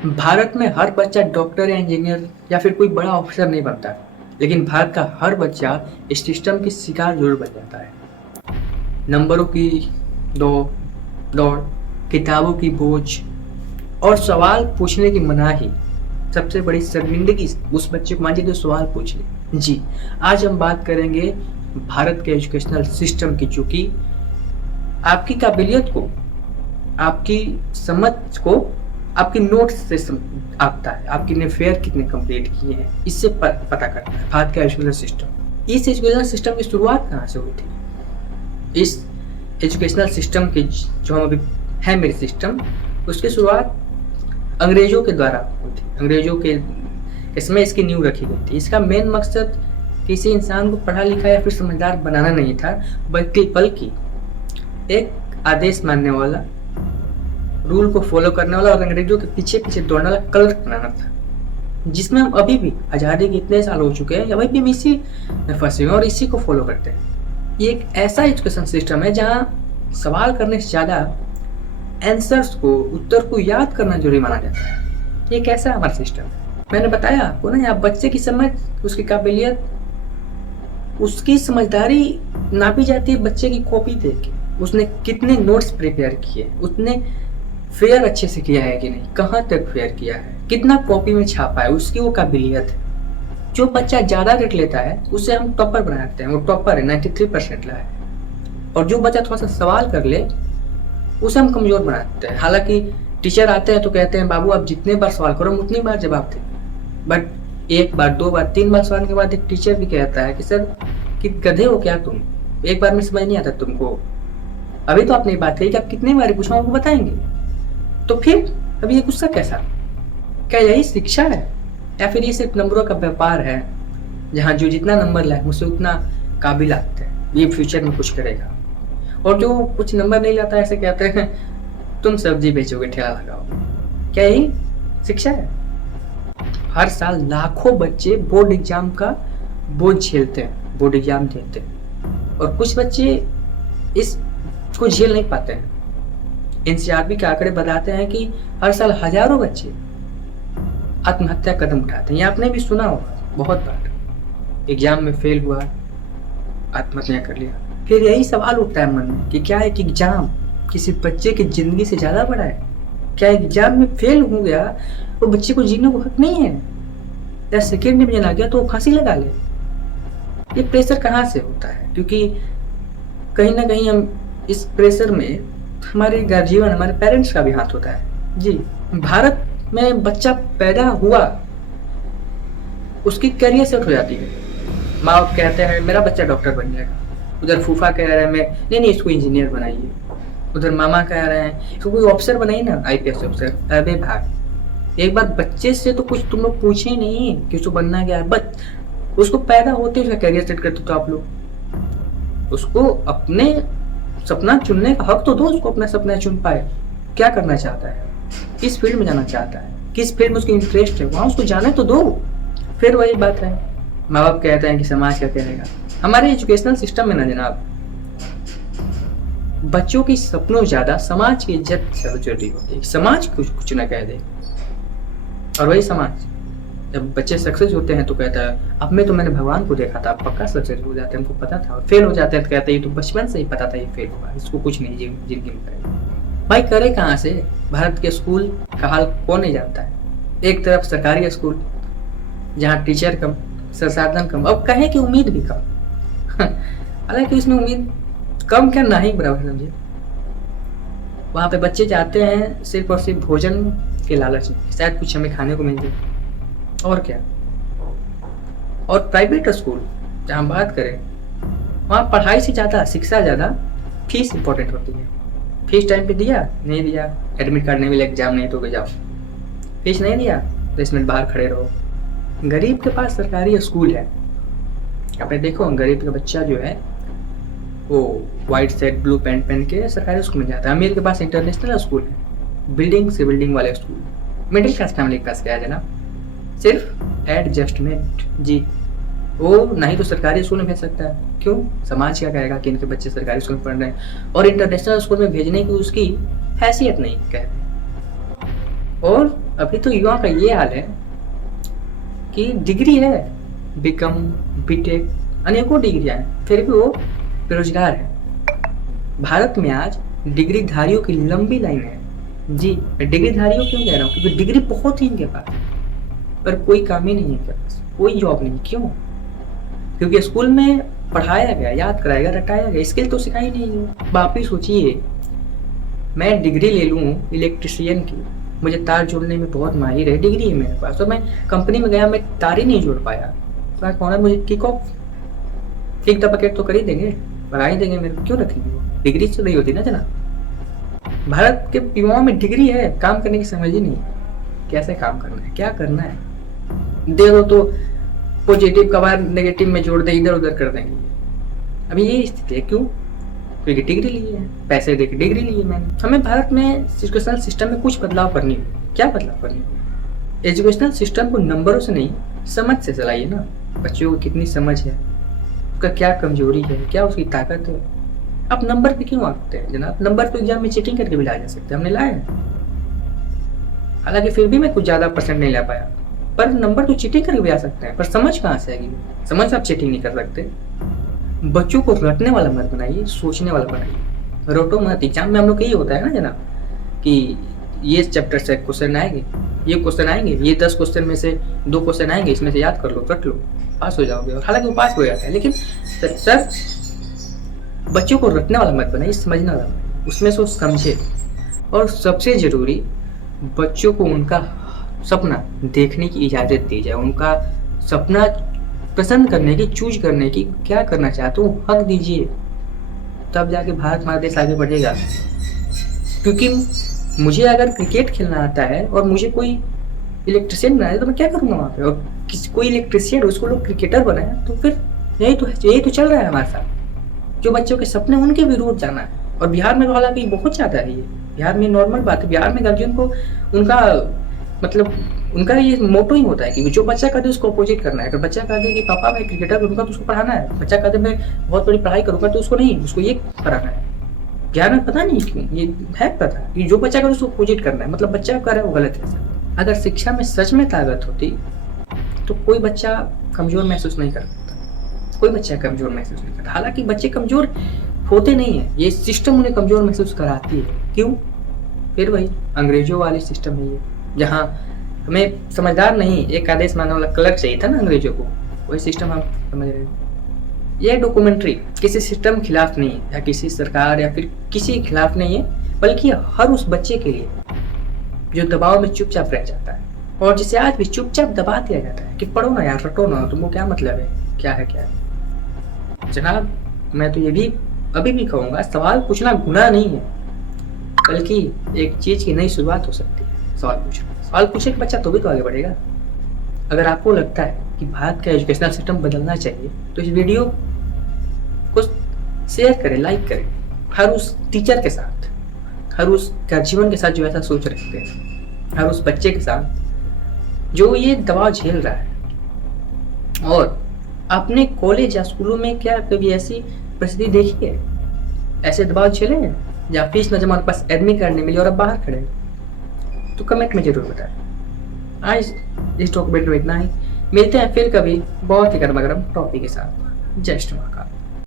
भारत में हर बच्चा डॉक्टर या इंजीनियर या फिर कोई बड़ा ऑफिसर नहीं बनता, लेकिन भारत का हर बच्चा इस सिस्टम की शिकार जरूर बन जाता है। नंबरों की दौड़ दौड़, किताबों की बोझ और सवाल पूछने की मनाही सबसे बड़ी शर्मिंदगी उस बच्चे को मांझे जो सवाल पूछ ले। जी, आज हम बात करेंगे भारत के एजुकेशनल सिस्टम की, जो कि आपकी काबिलियत को, आपकी समझ को, आपकी नोट्स से आता है, आपकी ने फेयर कितने कंप्लीट किए हैं, इससे पता करता है भारत का एजुकेशन सिस्टम। इस एजुकेशन सिस्टम की शुरुआत कहाँ से हुई थी? इस एजुकेशनल सिस्टम की जो हम अभी है मेरी सिस्टम, उसकी शुरुआत अंग्रेजों के द्वारा हुई थी। अंग्रेजों के इसमें इसकी नींव रखी गई थी। इसका मेन मकसद किसी इंसान को पढ़ा लिखा या फिर समझदार बनाना नहीं था, बल्कि एक आदेश मानने वाला, रूल को फॉलो करने वाला और अंग्रेजों के पीछे पीछे दौड़ने वाला कलर बनाना था, जिसमें हम अभी भी आज़ादी के इतने साल हो चुके हैं, अभी भी इसी में फंसे हुए और इसी को फॉलो करते हैं। ये एक ऐसा एजुकेशन सिस्टम है जहाँ सवाल करने से ज़्यादा आंसर्स को, उत्तर को याद करना जरूरी माना जाता है। ये कैसा हमारा सिस्टम है? मैंने बताया आपको ना, यहाँ बच्चे की समझ, उसकी काबिलियत, उसकी समझदारी नापी जाती है बच्चे की कॉपी देख के। उसने कितने नोट्स प्रिपेयर किए, उसने फेयर अच्छे से किया है कि नहीं, कहाँ तक फेयर किया है, कितना कॉपी में छापा है, उसकी वो काबिलियत है। जो बच्चा ज़्यादा रेट लेता है उसे हम टॉपर बना देते हैं, वो टॉपर है, 93% लाया है। और जो बच्चा थोड़ा सा सवाल कर ले उसे हम कमज़ोर बना देते हैं। हालांकि टीचर आते हैं तो कहते हैं बाबू आप जितने बार सवाल करो हम उतनी बार जवाब दें, बट एक बार, दो बार, तीन बार सवाल के बाद एक टीचर भी कहता है कि सर कि गधे हो क्या तुम, एक बार में समझ नहीं आता तुमको, अभी तो आपने बात कही कि आप कितनी बार पूछो आपको बताएंगे, तो फिर अभी ये गुस्सा कैसा? क्या यही शिक्षा है या फिर ये सिर्फ नंबरों का व्यापार है, जहाँ जो जितना नंबर लाए उसे उतना काबिल आते हैं, ये फ्यूचर में कुछ करेगा, और जो कुछ नंबर नहीं लाता ऐसे कहते हैं तुम सब्जी बेचोगे, ठेला लगाओगे। क्या यही शिक्षा है? हर साल लाखों बच्चे बोर्ड एग्जाम का बोझ झेलते हैं, बोर्ड एग्जाम देते हैं, और कुछ बच्चे इसको झेल नहीं पाते हैं। एनसीआरबी के आंकड़े बताते हैं कि हर साल हजारों बच्चे आत्महत्या कदम उठाते हैं। ये आपने भी सुना होगा बहुत बार, एग्जाम में फेल हुआ, आत्महत्या कर लिया। फिर यही सवाल उठता है मन में कि क्या एक एग्जाम किसी बच्चे की जिंदगी से ज्यादा बड़ा है? क्या एग्जाम में फेल हो गया तो बच्चे को जीने को हक नहीं है? या सेकेंड डिवीजन आ गया तो वो फांसी लगा ले? ये प्रेशर कहाँ से होता है? क्योंकि कहीं ना कहीं हम इस प्रेशर में हमारे गार्जियन, हमारे पेरेंट्स का भी हाथ होता है। जी, भारत में बच्चा पैदा हुआ, उसकी कैरियर सेट हो जाती है। माँ बाप कहते हैं मेरा बच्चा डॉक्टर बन जाएगा, उधर फूफा कह रहे हैं मैं नहीं इसको इंजीनियर बनाइए, उधर मामा कह रहे हैं इसको कोई ऑफिसर बनाइए ना, आईपीएस ऑफिसर। अबे भाई, एक बार बच्चे से तो कुछ तुम लोग पूछे नहीं कि उसको बनना क्या है, बस उसको पैदा होते उसका कैरियर सेट करते तो आप लोग उसको अपने सपना चुनने का हक तो दो, उसको अपना सपना चुन पाए। क्या करना चाहता है, किस फील्ड में जाना चाहता है, किस फील्ड में उसकी इंटरेस्ट है, वहां उसको जाने तो दो। फिर वही बात है, माँ बाप कहते हैं कि समाज क्या कहेगा। हमारे एजुकेशनल सिस्टम में ना जनाब, बच्चों की सपनों ज्यादा समाज की इज्जत जरूरी होती है। समाज कुछ ना कह दे, और वही समाज जब बच्चे सक्सेस होते हैं तो कहता है अब में तो मैंने भगवान को देखा था, पक्का सक्सेस हो जाते हैं, हमको पता था। और फेल हो जाते हैं तो कहते हैं ये तो बचपन से ही पता था ये फेल होगा, इसको कुछ नहीं जिंदगी में करेगा। भाई करे कहाँ से? भारत के स्कूल का हाल कौन नहीं जानता है। एक तरफ सरकारी स्कूल जहाँ टीचर कम, संसाधन कम, अब कहे कि उम्मीद भी कम। हालांकि इसमें उम्मीद कम क्या, ना ही बराबर समझिए। वहाँ पे बच्चे जाते हैं सिर्फ और सिर्फ भोजन के लालच में, शायद कुछ हमें खाने को मिल जाए, और क्या। और प्राइवेट स्कूल जहाँ बात करें, वहाँ पढ़ाई से ज़्यादा, शिक्षा ज़्यादा, फीस इंपॉर्टेंट होती है। फीस टाइम पे दिया, नहीं दिया, एडमिट कार्ड नहीं मिला, एग्जाम नहीं तो जाओ। फीस नहीं दिया 10 मिनट बाहर खड़े रहो। गरीब के पास सरकारी स्कूल है, आपने देखो गरीब का बच्चा जो है वो व्हाइट शर्ट ब्लू पैंट पहन के सरकारी स्कूल में जाता है। अमीर के पास इंटरनेशनल स्कूल है, बिल्डिंग से बिल्डिंग वाले स्कूल। मिडिल क्लास फैमिली के पास क्या है जनाब? सिर्फ एडजस्टमेंट। जी, वो नहीं तो सरकारी स्कूल में भेज सकता है, क्यों? समाज क्या कहेगा कि इनके बच्चे सरकारी स्कूल में पढ़ रहे हैं, और इंटरनेशनल स्कूल में भेजने की उसकी हैसियत नहीं कहते। और अभी तो युवा का ये हाल है कि डिग्री है, बीकॉम, बीटेक, अनेकों डिग्रियां हैं, फिर भी वो बेरोजगार है। भारत में आज डिग्रीधारियों की लंबी लाइन है। जी, मैं डिग्रीधारियों क्यों कह रहा हूँ? क्योंकि डिग्री बहुत ही इनके पास, पर कोई काम ही नहीं है इनके पास, कोई जॉब नहीं। क्यों? क्योंकि स्कूल में पढ़ाया गया, याद कराया गया, रटाया गया, स्किल तो सिखाई नहीं है। अब आप ही सोचिए, मैं डिग्री ले लूँ इलेक्ट्रिशियन की, मुझे तार जोड़ने में बहुत माहिर है, डिग्री है मेरे पास, और मैं कंपनी में गया, मैं तार ही नहीं जोड़ पाया, तो कौन मुझे किक द बकेट तो कर ही देंगे, बढ़ा ही देंगे मेरे, क्यों रखेंगे? डिग्री चल रही होती ना जना। भारत के युवाओं में डिग्री है, काम करने की समझ ही नहीं, कैसे काम करना है, क्या करना है, दे दो तो पॉजिटिव का बार नेगेटिव में जोड़ दे, इधर उधर कर देंगे। अभी ये स्थिति है, क्यों? क्योंकि डिग्री ली है, पैसे देके डिग्री ली है मैंने। हमें भारत में एजुकेशनल सिस्टम में कुछ बदलाव करनी है। क्या बदलाव करनी है? एजुकेशनल सिस्टम को नंबरों से नहीं, समझ से चलाइए ना। बच्चों को कितनी समझ है, उसका क्या कमजोरी है, क्या उसकी ताकत है। आप नंबर पे क्यों आते हैं जनाब? नंबर तो एग्जाम में चीटिंग करके भी लाया जा सकता है, हमने लाया है। हालांकि फिर भी मैं कुछ ज्यादा परसेंट नहीं ला पाया, पर नंबर तो चीटिंग करके भी आ सकते हैं, पर समझ कहाँ से आएगी? समझ आप चीटिंग नहीं कर सकते। बच्चों को रटने वाला मत बनाइए, सोचने वाला बनाइए। रटो मत। एग्जाम में हम लोग यही होता है ना जनाब, कि ये चैप्टर से क्वेश्चन आएंगे, ये क्वेश्चन आएंगे, ये 10 क्वेश्चन में से 2 क्वेश्चन आएंगे, इसमें से याद कर लो, रट लो, पास हो जाओगे। और हालांकि वो पास हो जाता है, लेकिन सर बच्चों को रटने वाला मत बनाइए, समझने वाला, उसमें से वो समझे। और सबसे जरूरी, बच्चों को उनका सपना देखने की इजाजत दी जाए, उनका सपना पसंद करने की, चूज करने की, क्या करना चाहते हो हक दीजिए, तब जाके भारत हमारा देश आगे बढ़ेगा। क्योंकि मुझे अगर क्रिकेट खेलना आता है और मुझे कोई इलेक्ट्रिशियन बनाया तो मैं क्या करूंगा वहाँ पे? और कोई इलेक्ट्रिशियन उसको लोग क्रिकेटर बनाया, तो फिर यही तो चल रहा है हमारे साथ। जो बच्चों के सपने, उनके विरोध जाना है। और बिहार में तो हालांकि बहुत ज्यादा है ये, बिहार में नॉर्मल बात है। बिहार में गार्जियन को उनका मतलब उनका ये मोटो ही होता है कि जो बच्चा कहते उसको अपोजिट करना है। अगर बच्चा कहते कि पापा मैं क्रिकेटर बनूंगा तो उसको पढ़ाना है, बच्चा कहते मैं बहुत बड़ी पढ़ाई करूंगा तो उसको नहीं, उसको ये पढ़ाना है। बिहार में पता नहीं क्यों ये है, पता कि जो बच्चा करे उसको अपोजिट करना है, मतलब बच्चा कर रहा है वो गलत है। अगर शिक्षा में सच में ताकत होती तो कोई बच्चा कमजोर महसूस नहीं करता, कोई बच्चा कमजोर महसूस नहीं करता। हालांकि बच्चे कमजोर होते नहीं है, ये सिस्टम उन्हें कमजोर महसूस कराती है। क्यों? फिर वही अंग्रेजों वाली सिस्टम है ये, जहाँ हमें समझदार नहीं, एक आदेश मानने वाला क्लर्क चाहिए था ना अंग्रेजों को, वही सिस्टम हम समझ रहे हैं। ये डॉक्यूमेंट्री किसी सिस्टम के खिलाफ नहीं है, या किसी सरकार या फिर किसी के खिलाफ नहीं है, बल्कि हर उस बच्चे के लिए जो दबाव में चुपचाप रह जाता है, और जिसे आज भी चुपचाप दबा दिया जाता है कि पढ़ो ना यार, रटो ना, तुमको क्या मतलब है, क्या है। जनाब मैं तो ये भी अभी भी कहूँगा, सवाल पूछना गुनाह नहीं है, बल्कि एक चीज की नई शुरुआत हो सकती है। सवाल पूछे बच्चा तो भी तो आगे बढ़ेगा। अगर आपको लगता है कि भारत का एजुकेशनल सिस्टम बदलना चाहिए तो इस वीडियो को शेयर करें, लाइक करें, हर उस टीचर के साथ, हर उस गार्जियन के साथ जो ऐसा सोच रखते हैं, हर उस बच्चे के साथ जो ये दबाव झेल रहा है। और अपने कॉलेज या स्कूलों में क्या कभी ऐसी परिस्थिति देखी है, ऐसे दबाव झेले हैं, या फीस न जमा पास एडमिट कार्ड नहीं मिली और अब बाहर खड़े? तो कमेंट में जरूर बताएं। आज इस डॉक्यूमेंट में इतना ही, मिलते हैं फिर कभी बहुत ही गर्मा गर्म टॉपिक के साथ। जय श्री महाकाल।